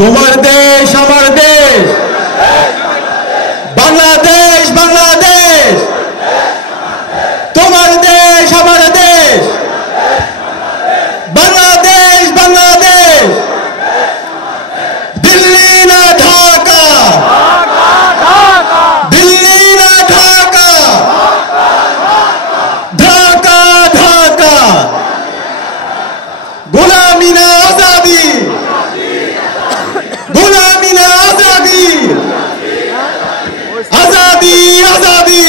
তোমার দেশ আমার দেশ, বাংলাদেশ বাংলাদেশ। তোমার দেশ আমার দেশ, বাংলাদেশ বাংলাদেশ। দিল্লি না ঢাকা, দিল্লি না ঢাকা, ঢাকা ঢাকা। গোলামি না আজাদি, গোলামি না আজাদি, আজাদি আজাদি।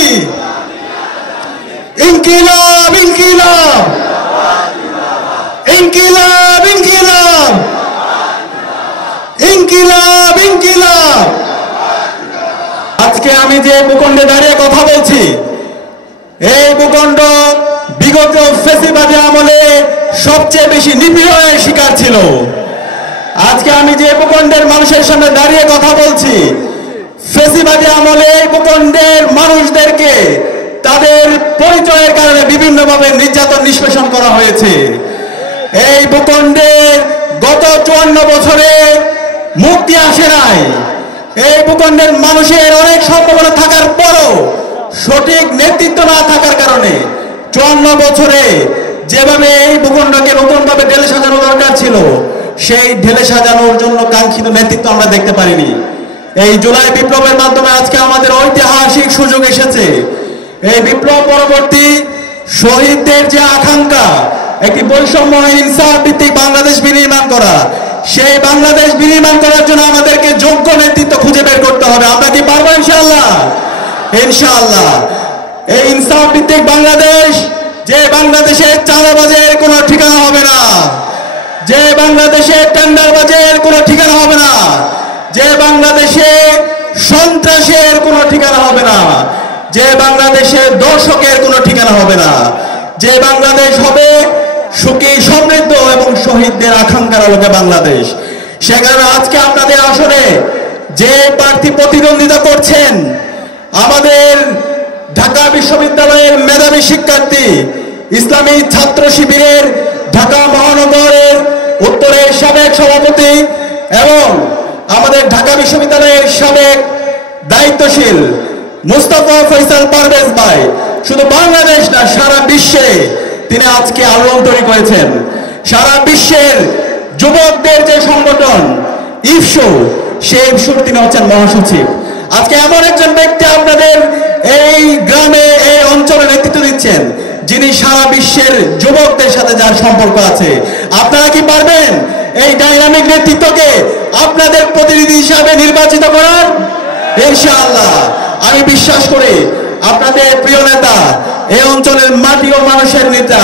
ইনকিলাব ইনকিলাব, ইনকিলাব ইনকিলাব, ইনকিলাব ইনকিলাব। আজকে আমি যে ভূখণ্ডে দাঁড়িয়ে কথা বলছি, এই ভূখণ্ড বিগত ফ্যাসিবাদী আমলে সবচেয়ে বেশি নিপীড়নের শিকার ছিল। আজকে আমি যে ভূখণ্ডের মানুষের সামনে দাঁড়িয়ে কথা বলছি, ফ্যাসিবাদী আমলে এই ভূখণ্ডের মানুষদেরকে তাদের পরিচয়ের কারণে বিভিন্নভাবে নির্যাতন নিষ্পেষণ করা হয়েছে। এই ভূখণ্ডের গত 54 বছরে মুক্তি আসে নাই। এই ভূখণ্ডের মানুষের অনেক সম্ভাবনা থাকার পরও সঠিক নেতৃত্ব না থাকার কারণে 54 বছরে যেভাবে এই ভূখণ্ডকে নতুনভাবে ঢেলে সাজানো দরকার ছিল, সেই ঢেলে সাজানোর জন্য কাঙ্ক্ষিত নেতৃত্ব আমরা দেখতে পারিনি। এই জুলাই বিপ্লবের মাধ্যমে আজকে আমাদের ঐতিহাসিক সুযোগ এসেছে। এই বিপ্লব পরবর্তী শহীদদের যে আকাঙ্ক্ষা, একটি বৈষম্যহীন ইনসাফ ভিত্তিক বাংলাদেশ বিনির্মাণ করা, সেই বাংলাদেশ বিনির্মাণ করার জন্য আমাদেরকে যোগ্য নেতৃত্ব খুঁজে বের করতে হবে। আমরা কি পারবো? ইনশাআল্লাহ, ইনশাআল্লাহ। এই ইনসাফ ভিত্তিক বাংলাদেশ, যে বাংলাদেশে চাঁদাবাজের কোনো ঠিকানা হবে না, যে বাংলাদেশে টেন্ডারবাজের কোনো ঠিকানা হবে না, যে বাংলাদেশে সন্ত্রাসের কোনো ঠিকানা হবে না, যে বাংলাদেশে দর্শকের কোনো ঠিকানা হবে না, যে বাংলাদেশ হবে সুখী সমৃদ্ধ এবং শহীদদের আকাঙ্ক্ষার আলোকে বাংলাদেশ। সেখানে আজকে আপনাদের আসনে যে প্রার্থী প্রতিদ্বন্দ্বিতা করছেন, আমাদের ঢাকা বিশ্ববিদ্যালয়ের মেধাবী শিক্ষার্থী, ইসলামী ছাত্র শিবিরের ঢাকা মহানগরের উত্তরের সাবেক সভাপতি এবং আমাদের ঢাকা বিশ্ববিদ্যালয়ের সাবেক দায়িত্বশীল মুস্তাফা ফয়সাল পারভেজ ভাই শুধু বাংলাদেশ না, সারা বিশ্বে তিনি আজকে আলোড়ন তৈরি করেছেন। সারা বিশ্বের যুবকদের যে সংগঠন ইফসু, সেই ইফসুর তিনি হচ্ছেন মহাসচিব। আজকে এমন একজন ব্যক্তি আপনাদের এই গ্রামে, এই অঞ্চলে নেতৃত্ব দিচ্ছেন, যিনি সারা বিশ্বের যুবকদের সাথে যার সম্পর্ক আছে। আপনারা কি পারবেন এই ডাইনামিক নেতৃত্বকে আপনাদের প্রতিনিধি হিসাবে নির্বাচিত করার? ইনশাআল্লাহ। আমি বিশ্বাস করি আপনাদের প্রিয় নেতা, এই অঞ্চলের মাটি ও মানুষের নেতা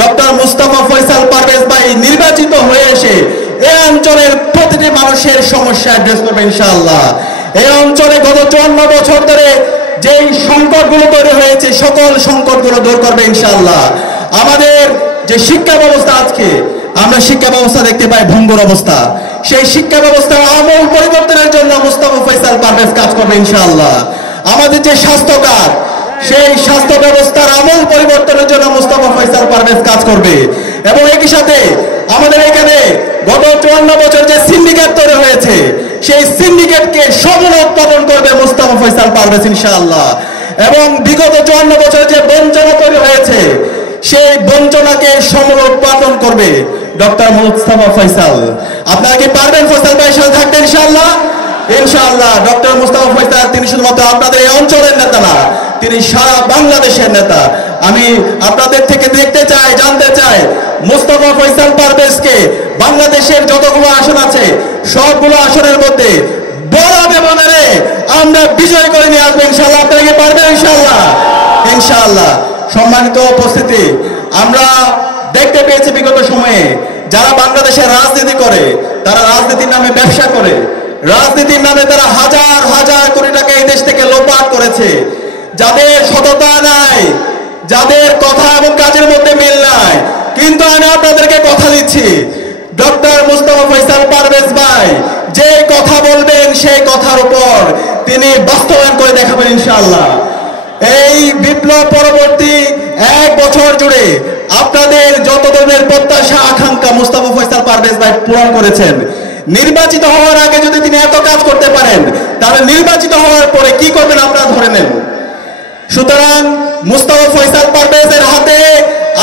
ডক্টর মুস্তাফা ফয়সাল পারভেজ ভাই নির্বাচিত হয়ে এসে এই অঞ্চলের প্রতিটি মানুষের সমস্যা অ্যাড্রেস করবে ইনশাআল্লাহ। এই অঞ্চলে গত 54 বছর ধরে যেই সংকটগুলো তৈরি হয়েছে, সকল সংকটগুলো দূর করবে ইনশাআল্লাহ। আমাদের যে শিক্ষা ব্যবস্থা, আজকে আমরা শিক্ষা ব্যবস্থা দেখতে পাই ভঙ্গুর অবস্থা, সেই শিক্ষা ব্যবস্থার আমূল পরিবর্তনের জন্য মুস্তাফা ফয়সাল পারভেজ কাজ করবে ইনশাআল্লাহ। আমাদের যে স্বাস্থ্য খাত, সেই স্বাস্থ্য ব্যবস্থার আমূল পরিবর্তনের জন্য মুস্তাফা ফয়সাল পারভেজ কাজ করবে। এবং একই সাথে আমাদের এখানে গত 54 বছর যে সিন্ডিকেট তৈরি হয়েছে, সেই সিন্ডিকেটকে সমূল উৎপাদন করবে মুস্তাফা ফয়সাল পারভেজ ইনশাআল্লাহ। এবং বিগত 54 বছর যে বঞ্চনা তৈরি হয়েছে, সেই বঞ্চনাকে সমূল উৎপাদন করবে ডক্টর মুস্তাফা ফয়সাল। আপনারা কি পারবেন ফয়সাল ভাইয়ের সাথে থাকতে? ইনশাআল্লাহ, ইনশাআল্লাহ। ডক্টর মুস্তাফা ফয়সাল তিনি শুধুমাত্র আপনাদের এই অঞ্চলের নেতা না, তিনি সারা বাংলাদেশের নেতা। আমি আপনাদের থেকে দেখতে চাই, জানতে চাই, মুস্তাফা ফয়সাল পারভেজকে বাংলাদেশের যতগুলো আসন আছে, সবগুলো আসনের মধ্যে বড় ব্যবধানে আমরা বিজয় করে নিয়ে আসবো ইনশাআল্লাহ। আপনারা কি পারবেন? ইনশাআল্লাহ, ইনশাআল্লাহ। সম্মানিত উপস্থিতি, আমরা দেখতে পেয়েছি বিগত সময়ে যারা বাংলাদেশের রাজনীতি করে, তারা রাজনীতির নামে ব্যবসা করে, রাজনীতির নামে তারা হাজার হাজার কোটি টাকা এই দেশ থেকে লোপাট করেছে। যাদের সততা নাই, যাদের কথা এবং কাজের মধ্যে মিল নাই, কিন্তু আমি আপনাদেরকে কথা দিচ্ছি, ডক্টর মুস্তাফা ফয়সাল পারভেজ ভাই যে কথা বলবেন, সেই কথার উপর তিনি বাস্তবায়ন করে দেখাবেন ইনশাআল্লাহ। এই বিপ্লব পরবর্তী 1 বছর জুড়ে আপনাদের যত ধরনের প্রত্যাশা আকাঙ্ক্ষা মুস্তাফা ফয়সাল পারভেজ ভাই পূরণ করেছেন। নির্বাচিত হওয়ার আগে যদি তিনি এত কাজ করতে পারেন, তাহলে নির্বাচিত হওয়ার পরে কি করবেন আপনারা ধরে নেন। সুতরাং মুস্তাফা ফয়সাল পারভেজের হাতে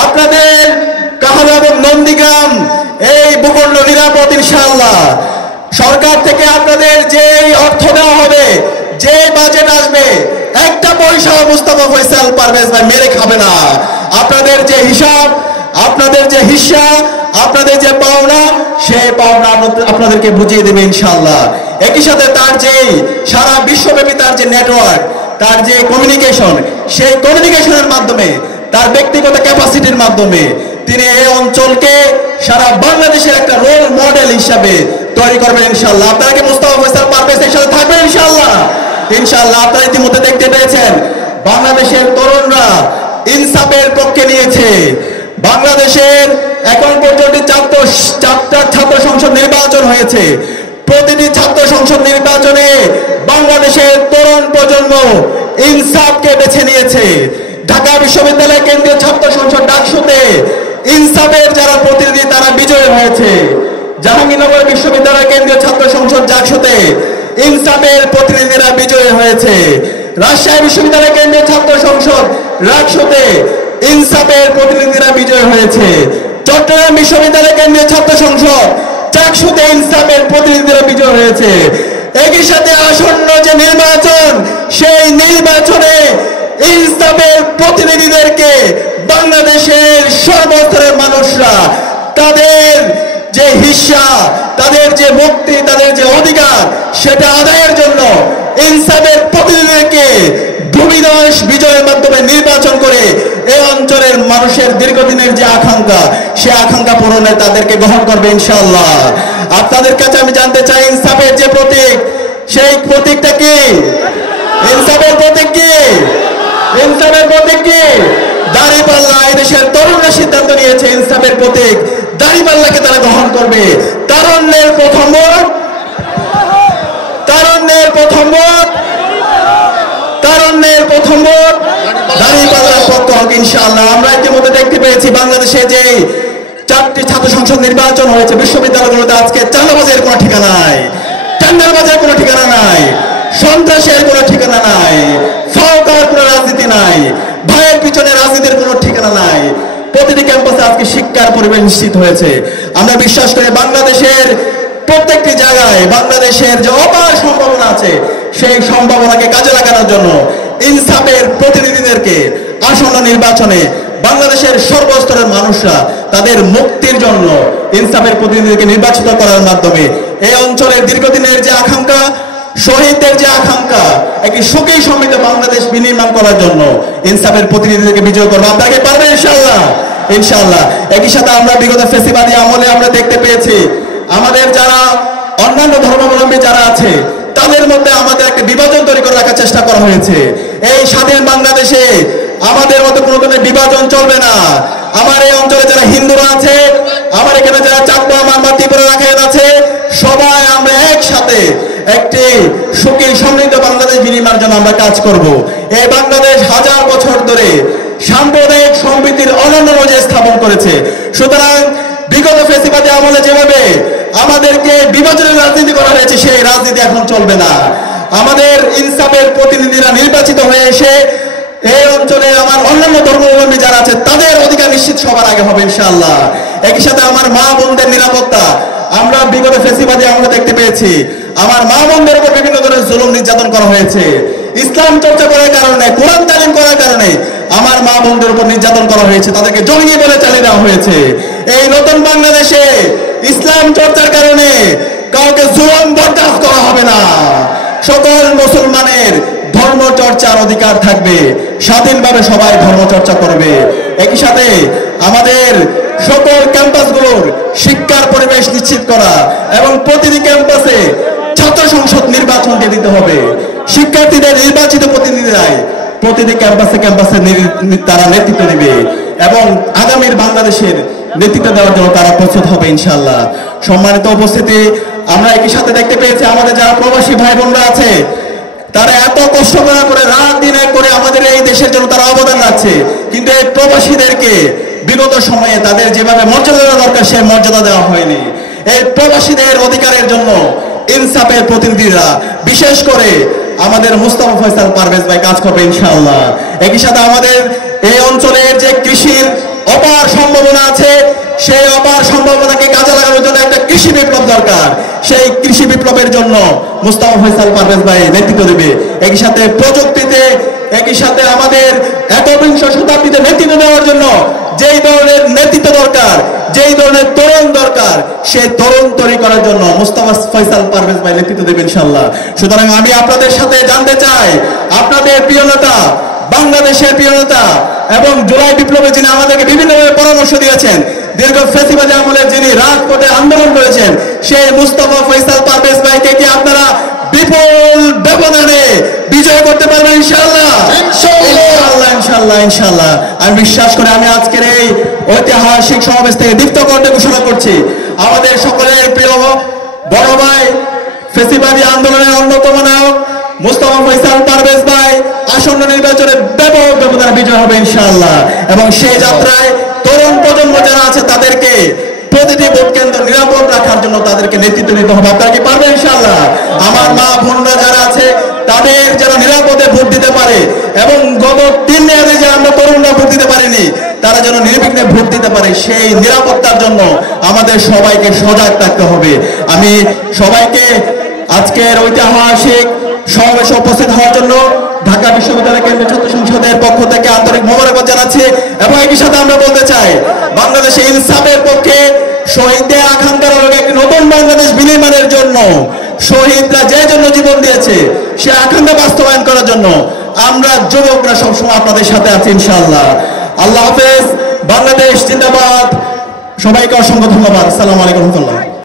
আপনাদের কাহালা এবং নন্দীগ্রাম এই ভূখণ্ড নিরাপদ ইনশাআল্লাহ। সরকার থেকে আপনাদের যে অর্থ দেওয়া হবে, যে বাজেট আসবে, একটা পয়সা মুস্তাফা ফয়সাল পারভেজ ভাই মেরে খাবে না। আপনাদের যে হিসাব, আপনাদের যে হিস্সা, আপনাদের যে পাওনা, সেই পাওনা আপনাদেরকে বুঝিয়ে দেবে ইনশাআল্লাহ। একই সাথে তার যে সারা বিশ্বব্যাপী তার যে নেটওয়ার্ক, তার যে কমিউনিকেশন, সেই কমিউনিকেশনের মাধ্যমে, তার ব্যক্তিগত ক্যাপাসিটির মাধ্যমে তিনি এই অঞ্চলকে সারা বাংলাদেশের একটা রোল মডেল হিসাবে তৈরি করবেন ইনশাআল্লাহ। আপনারা কি মুস্তাফা ফয়সাল পারভেজের সাথে থাকবেন ইনশাআল্লাহ? ইনশাআল্লাহ। আপনারা ইতিমধ্যে দেখতে পেয়েছেন বাংলাদেশের তরুণরা ইনসাফের পক্ষে নিয়েছে। বাংলাদেশের এখন পর্যন্ত চারটা ছাত্র সংসদ নির্বাচন হয়েছে। প্রতিটি ছাত্র সংসদ নির্বাচনে বাংলাদেশের তরুণ প্রজন্ম ইনসাফকে বেছে নিয়েছে। ঢাকা বিশ্ববিদ্যালয় কেন্দ্রীয় ছাত্র সংসদ ডাকসুতে ইনসাফের যারা প্রতিনিধি তারা বিজয়ী হয়েছে। জাহাঙ্গীরনগর বিশ্ববিদ্যালয় কেন্দ্রীয় ছাত্র সংসদ ডাকসুতে ইনসাফের প্রতিনিধিরা বিজয়ী হয়েছে। রাজশাহী বিশ্ববিদ্যালয় কেন্দ্রীয় ছাত্র সংসদ রাকসুতে ইনসাফের প্রতিনিধিরা বিজয়ী হয়েছে। চট্টগ্রাম বিশ্ববিদ্যালয় কেন্দ্রীয় ছাত্র সংসদ চাকসুতে ইনসাফের প্রতিনিধিরা বিজয় হয়েছে। একই সাথে আসন্ন যে নির্বাচন, সেই নির্বাচনে ইনসাফের প্রতিনিধিদেরকে বাংলাদেশের সর্বস্তরের মানুষরা তাদের যে হিস্সা, তাদের যে মুক্তি, তাদের যে অধিকার, সেটা আদায়ের জন্য ইনসাফের প্রতিনিধিদেরকে ভূমিদশ বিজয়ের মাধ্যমে নির্বাচন করে এই অঞ্চলের মানুষের দীর্ঘদিনের যে আকাঙ্ক্ষা, সে আকাঙ্ক্ষা পূরণে তাদেরকে গ্রহণ করবে ইনশাআল্লাহ। আপনাদের কাছে আমি জানতে চাই, ইনসাফের যে প্রতীক, সেই প্রতীকটা কি? ইনসাফের প্রতীক কি? ইনসাফের প্রতীক কি? দাঁড়িপাল্লা। এই দেশের তরুণরা সিদ্ধান্ত নিয়েছে ইনসাফের প্রতীক দাঁড়িপাল্লাকে তারা গ্রহণ করবে। তারুণ্যের প্রথম ভোট, তারুণ্যের প্রথম ভোট, তারুণ্যের প্রথম ভোট দাঁড়িপাল্লার পক্ষ হোক ইনশাআল্লাহ। আমরা ইতিমধ্যে দেখতে পেয়েছি বাংলাদেশে যে 4টি ছাত্র সংসদ নির্বাচন হয়েছে, বিশ্ববিদ্যালয়গুলোতে আজকে চাঁদাবাজের কোনো ঠিকানা নাই, টেন্ডারবাজের কোনো ঠিকানা নাই, সন্ত্রাসের কোনো ঠিকানা নাই, ফাওকার কোনো রাজনীতি নাই, ভাইয়ের পিছনে রাজনীতির কোনো ঠিকানা নাই। প্রতিটি ক্যাম্পাসে আজকে শিক্ষার পরিবেশ নিশ্চিত হয়েছে। আমরা বিশ্বাস করি বাংলাদেশের প্রত্যেকটি জায়গায় বাংলাদেশের যে অপার সম্ভাবনা আছে, সেই সম্ভাবনাকে কাজে লাগানোর জন্য ইনসাফের প্রতিনিধিদেরকে আসন্ন নির্বাচনে বাংলাদেশের সর্বস্তরের মানুষরা তাদের মুক্তির জন্য ইনসাফের প্রতিনিধিকে নির্বাচিত করার মাধ্যমে এই অঞ্চলের দীর্ঘদিনের যে আকাঙ্ক্ষা, শহীদদের যে আকাঙ্ক্ষা, একটি সুখী সমৃদ্ধ বাংলাদেশ বিনির্মাণ করার জন্য ইনসাফের প্রতিনিধিদেরকে বিজয় করবো। আপনাকে পারবেন ইনশাআল্লাহ? ইনশাআল্লাহ। একই সাথে আমরা বিগত ফ্যাসিবাদী আমলে আমরা দেখতে পেয়েছি আমাদের যারা অন্যান্য ধর্মাবলম্বী যারা আছে, তাদের মধ্যে আমাদের একটা বিভাজন তৈরি করে রাখার চেষ্টা করা হয়েছে। এই স্বাধীন বাংলাদেশে আমাদের মতো কোনো ধরনের বিভাজন চলবে না। আমার এই অঞ্চলে যারা হিন্দুরা আছে, আমার এখানে যারা চাকমা, মারমা, ত্রিপুরা, রাখাইন আছে, সবাই আমরা একসাথে একটি সুখী সমৃদ্ধ বাংলাদেশ বিনির্মাণের জন্য আমরা কাজ করব। এই বাংলাদেশ হাজার বছর ধরে সাম্প্রদায়িক সম্প্রীতির অনন্য নজির স্থাপন করেছে। সুতরাং বিগত ফ্যাসিবাদী আমলে যেভাবে আমাদেরকে বিভাজনের রাজনীতি করা হয়েছে, সেই রাজনীতি এখন চলবে না। আমাদের ইনসাফের প্রতিনিধিরা নির্বাচিত হয়ে এসে এই অঞ্চলে আমার অন্যান্য ধর্মাবলম্বী যারা আছে তাদের অধিকার নিশ্চিত সবার আগে হবে ইনশাআল্লাহ। একই সাথে আমার মা বোনদের নিরাপত্তা, আমরা বিগত ফ্যাসিবাদী আমরা দেখতে পেয়েছি আমার মা বোনদের উপর বিভিন্ন ধরনের জুলুম নির্যাতন করা হয়েছে। ইসলাম চর্চা করার কারণে, কোরআন তালিম করার কারণে আমার মা বোনদের উপর নির্যাতন করা হয়েছে, তাদেরকে জঙ্গি বলে চালিয়ে দেওয়া হয়েছে। এই নতুন বাংলাদেশে ইসলাম চর্চার কারণে কাউকে জুলুম বরদাস্ত করা হবে না। সকল মুসলমানের ধর্ম চর্চার অধিকার থাকবে, স্বাধীনভাবে সবাই ধর্ম চর্চা করবে। একই সাথে আমাদের সকল ক্যাম্পাসগুলোর শিক্ষার পরিবেশ নিশ্চিত করা এবং প্রতিটি ক্যাম্পাসে ছাত্র সংসদ নির্বাচনকে দিতে হবে। শিক্ষার্থীদের নির্বাচিত প্রতিনিধিরাই প্রতিটি ক্যাম্পাসে ক্যাম্পাসে তারা নেতৃত্ব দেবে এবং আগামীর বাংলাদেশের নেতৃত্ব দেওয়ার জন্য তারা প্রস্তুত হবে ইনশাআল্লাহ। সম্মানিত উপস্থিতি, আমরা একই সাথে দেখতে পেয়েছি আমাদের যারা প্রবাসী ভাই বোনরা আছে, তারা এত কষ্ট করে রাত দিন এক করে আমাদের এই দেশের জন্য তারা অবদান রাখছে, কিন্তু এই প্রবাসীদেরকে বিগত সময়ে তাদের যেভাবে মর্যাদা দেওয়া দরকার সেই মর্যাদা দেওয়া হয়নি। এই প্রবাসীদের অধিকারের জন্য ইনসাফের প্রতিনিধিরা, বিশেষ করে আমাদের মুস্তাফা ফয়সাল পারভেজ ভাই কাজ করবে ইনশাআল্লাহ। একই সাথে আমাদের এই অঞ্চলের যে কৃষির অপার সম্ভাবনা আছে, সেই অপার সম্ভাবনাকে কাজে লাগানোর জন্য একটা কৃষি বিপ্লব দরকার। সেই কৃষি বিপ্লবের জন্য মুস্তাফা ফয়সাল পারভেজ ভাই নেতৃত্ব দেবে। একই সাথে প্রযুক্তিতে, একই সাথে আমাদের একবিংশ শতাব্দীতে নেতৃত্ব দেওয়ার জন্য যেই ধরনের নেতৃত্ব দরকার, যেই ধরনের তরুণ দরকার, সেই তরুণ তৈরি করার জন্য মুস্তাফা ফয়সাল পারভেজ ভাই নেতৃত্ব দেবেন ইনশাআল্লাহ। সুতরাং আমি আপনাদের সাথে জানতে চাই, আপনাদের প্রিয় নেতা, বাংলাদেশের প্রিয় নেতা এবং জুলাই বিপ্লবে যিনি আমাদেরকে বিভিন্নভাবে পরামর্শ দিয়েছেন, দীর্ঘ ফ্যাসিবাদী আমলে যিনি রাজপথে আন্দোলন করেছেন, সেই মুস্তাফা ফয়সাল পারভেজ ভাইকে কি আপনারা বিপুল ব্যবধানে বিজয় করতে পারবেন ইনশাআল্লাহ? ইনশাআল্লাহ, ইনশাআল্লাহ, ইনশাআল্লাহ। আমি বিশ্বাস করি, আমি আজকের এই ঐতিহাসিক সমাবেশ থেকে দীপ্ত কণ্ঠে ঘোষণা করছি, আমাদের সকলের প্রিয় বড় ভাই, ফ্যাসিবাদী আন্দোলনের অন্যতম নায়ক মুস্তাফা ফয়সাল পারভেজ ভাই আসন্ন নির্বাচনে ব্যাপক ব্যবধানে বিজয় হবে ইনশাআল্লাহ। এবং সেই যাত্রায় তরুণ প্রজন্ম যারা আছে তাদেরকে প্রতিটি ভোট কেন্দ্র নিরাপদ রাখার জন্য তাদেরকে নেতৃত্ব নিতে হবে। আপনারা কি পারবেন ইনশাআল্লাহ? আমার মা বোনরা যারা আছে তাদের যেন নিরাপদে ভোট দিতে পারে, এবং গত 3 মেয়াদে যে আমরা তরুণরা ভোট দিতে পারিনি, তারা যেন নির্বিঘ্নে ভোট দিতে পারে, সেই নিরাপত্তার জন্য আমাদের সবাইকে সজাগ থাকতে হবে। আমি সবাইকে আজকের ঐতিহাসিক সমাবেশে উপস্থিত হওয়ার জন্য ঢাকা বিশ্ববিদ্যালয় কেন্দ্রীয় ছাত্র সংসদের পক্ষ থেকে আন্তরিক মোবারকবাদ জানাচ্ছি। এবং একই সাথে আমরা বলতে চাই, বাংলাদেশে ইনসাফের পক্ষে শহীদদের আকাঙ্ক্ষার একটি নতুন বাংলাদেশ বিনির্মাণের জন্য, শহীদরা যে জন্য জীবন দিয়েছে সে আকাঙ্ক্ষা বাস্তবায়ন করার জন্য আমরা যুবকরা সবসময় আপনাদের সাথে আছি ইনশাআল্লাহ। আল্লাহ হাফেজ। বাংলাদেশ জিন্দাবাদ। সবাইকে অসংখ্য ধন্যবাদ। আসসালামু আলাইকুম রহমতুল্লাহ।